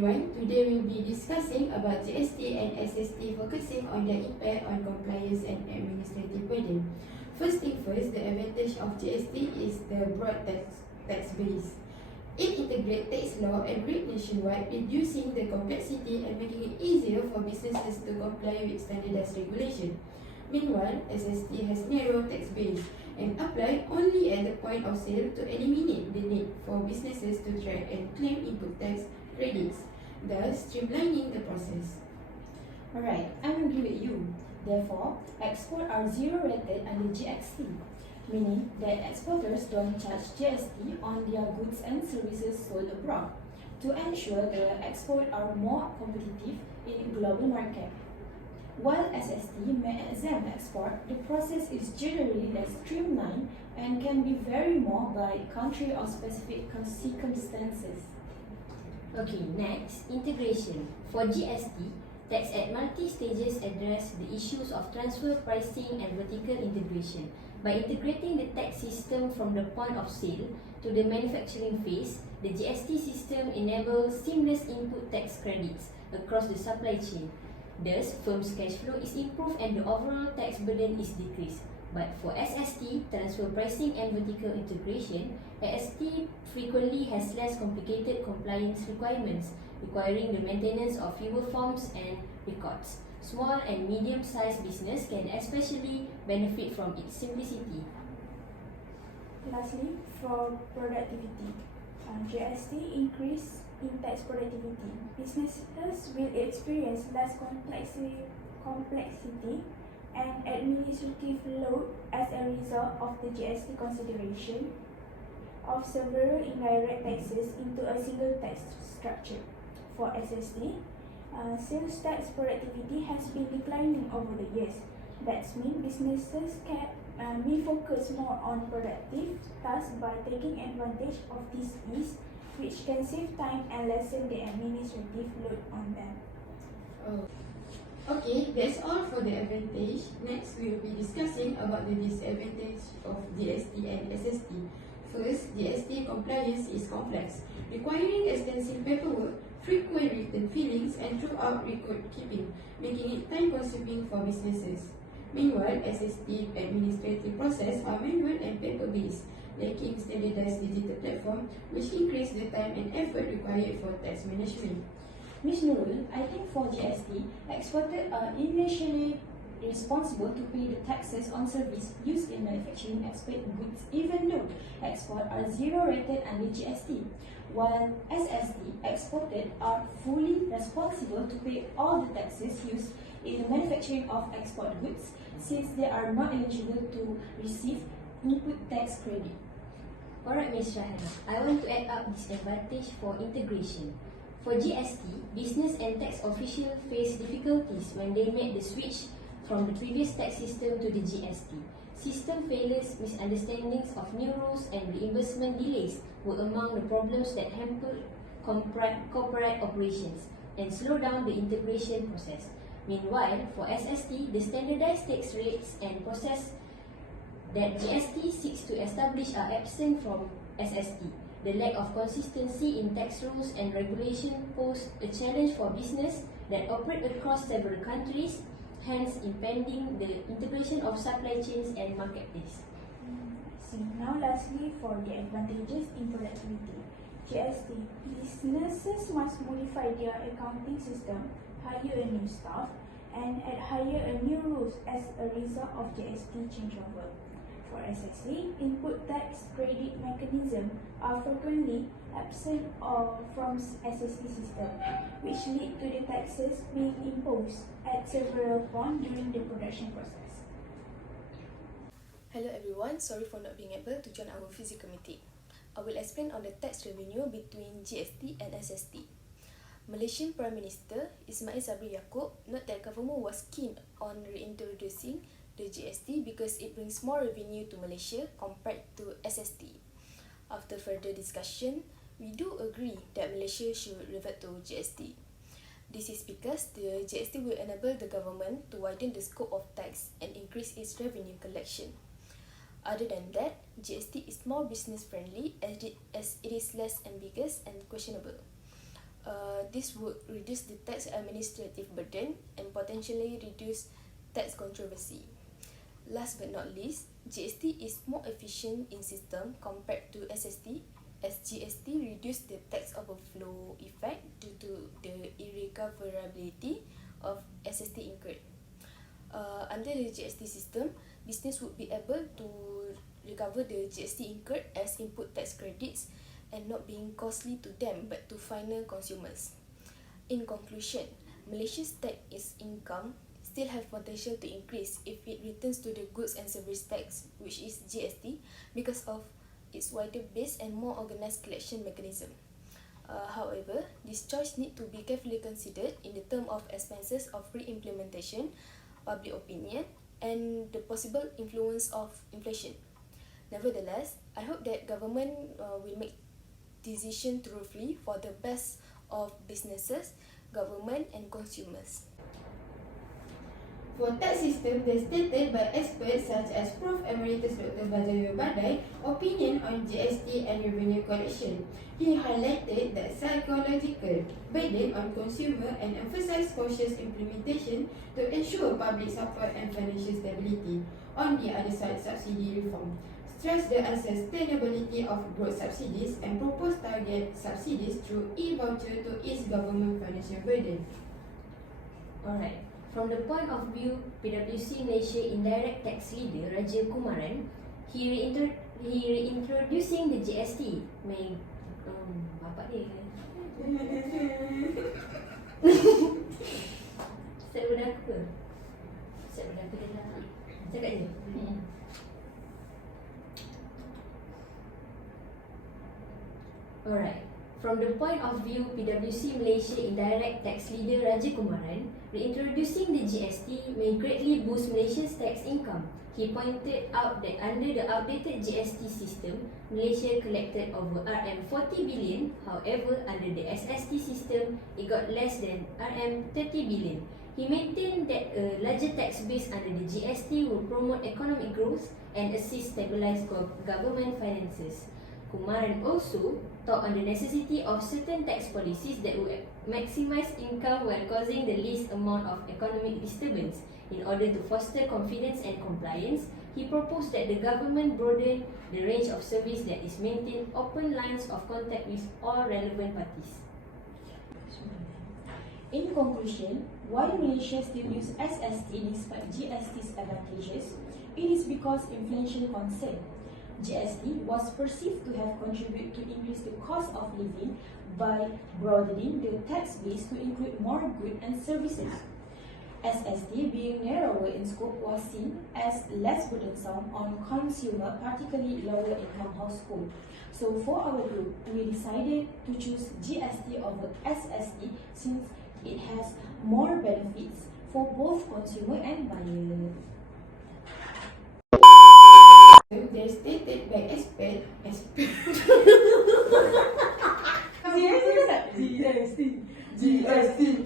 everyone, today we'll be discussing about GST and SST, focusing on their impact on compliance and administrative burden. First thing first, the advantage of GST is the broad tax base. It integrates tax law and rate nationwide, reducing the complexity and making it easier for businesses to comply with standardized regulation. Meanwhile, SST has narrow tax base and apply only at the point of sale to eliminate the need for businesses to track and claim input tax credits, thus streamlining the process. Alright, I agree with you. Therefore, exports are zero rated under GST, meaning that exporters don't charge GST on their goods and services sold abroad to ensure the exports are more competitive in global market. While SST may exempt export, the process is generally less streamlined and can be vary more by country or specific circumstances. Okay, next, integration. For GST, tax at multi-stages address the issues of transfer pricing and vertical integration. By integrating the tax system from the point of sale to the manufacturing phase, the GST system enables seamless input tax credits across the supply chain. Thus, firms' cash flow is improved and the overall tax burden is decreased. But for SST, transfer pricing and vertical integration, SST frequently has less complicated compliance requirements, requiring the maintenance of fewer forms and records. Small and medium-sized business can especially benefit from its simplicity. Lastly, for productivity, GST increase in tax productivity. Businesses will experience less complexity and administrative load as a result of the GST consideration of several indirect taxes into a single tax structure. For SST, sales tax productivity has been declining over the years. That means businesses may focus more on productive tasks by taking advantage of this ease, which can save time and lessen the administrative load on them. Okay, that's all for the advantage. Next, we will be discussing about the disadvantage of GST and SST. First, GST compliance is complex, requiring extensive paperwork, frequent written filings, and throughout record keeping, making it time-consuming for businesses. Meanwhile, SST administrative process are manual and paper-based, lacking standardized digital platform, which increase the time and effort required for tax management. Ms. Nurul, I think for GST, exporters are initially responsible to pay the taxes on service used in manufacturing export goods, even though exports are zero rated under GST. While SST, exporters are fully responsible to pay all the taxes used in the manufacturing of export goods, since they are not eligible to receive input tax credit. Alright, Ms. RAIHANAH, I want to add up this advantage for integration. For GST, business and tax officials face difficulties when they make the switch from the previous tax system to the GST. System failures, misunderstandings of new rules, and reimbursement delays were among the problems that hampered corporate operations and slow down the integration process. Meanwhile, for SST, the standardized tax rates and process that GST seeks to establish are absent from SST. The lack of consistency in tax rules and regulation pose a challenge for business that operate across several countries, hence impeding the integration of supply chains and marketplace. Now lastly, for the advantages in productivity. GST, businesses must modify their accounting system, hire a new staff, and hire a new rules as a result of GST changeover. For SST, input tax credit mechanism are frequently absent from SST system, which lead to the taxes being imposed at several points during the production process. Hello everyone, sorry for not being able to join our physical meeting. I will explain on the tax revenue between GST and SST. Malaysian Prime Minister Ismail Sabri Yaakob noted that government was keen on reintroducing the GST because it brings more revenue to Malaysia compared to SST. After further discussion, we do agree that Malaysia should revert to GST. This is because the GST will enable the government to widen the scope of tax and increase its revenue collection. Other than that, GST is more business friendly as it is less ambiguous and questionable. This would reduce the tax administrative burden and potentially reduce tax controversy. Last but not least, GST is more efficient in system compared to SST, as GST reduce the tax overflow effect due to the irrecoverability of SST incurred. Under the GST system, business would be able to recover the GST incurred as input tax credits and not being costly to them but to final consumers. In conclusion, Malaysia's tax income still have potential to increase if it returns to the goods and service tax, which is GST, because of its wider base and more organised collection mechanism. However, this choice need to be carefully considered in the term of expenses of re-implementation, public opinion, and the possible influence of inflation. Nevertheless, I hope that government will make decision truthfully for the best of businesses, government, and consumers. For tax system, they stated by experts such as Prof. Emeritus Dr. Bajayu Badai opinion on GST and revenue collection. He highlighted that psychological burden on consumer and emphasized cautious implementation to ensure public support and financial stability. On the other side, subsidy reform stress the unsustainability of broad subsidies and propose target subsidies through e-voucher to ease government financial burden. Alright. From the point of view PwC Malaysia Indirect Tax Leader Raja Kumaran, he reintroducing the GST. Bapak dia. Set berdaka. Set berdaka dia lah. Cakap je. Alright. From the point of view PwC Malaysia Indirect Tax Leader Raja Kumaran, reintroducing the GST may greatly boost Malaysia's tax income. He pointed out that under the outdated GST system, Malaysia collected over RM40 billion. However, under the SST system, it got less than RM30 billion. He maintained that a larger tax base under the GST will promote economic growth and assist stabilize government finances. Kumaran also talked on the necessity of certain tax policies that would maximize income while causing the least amount of economic disturbance. In order to foster confidence and compliance, he proposed that the government broaden the range of service that is maintained open lines of contact with all relevant parties. In conclusion, why Malaysia still use SST despite GST's advantages? It is because inflation concern. GST was perceived to have contributed to increase the cost of living by broadening the tax base to include more goods and services. SST, being narrower in scope, was seen as less burdensome on consumer, particularly lower income households. So for our group, we decided to choose GST over SST since it has more benefits for both consumer and buyer. They stated by expert GST.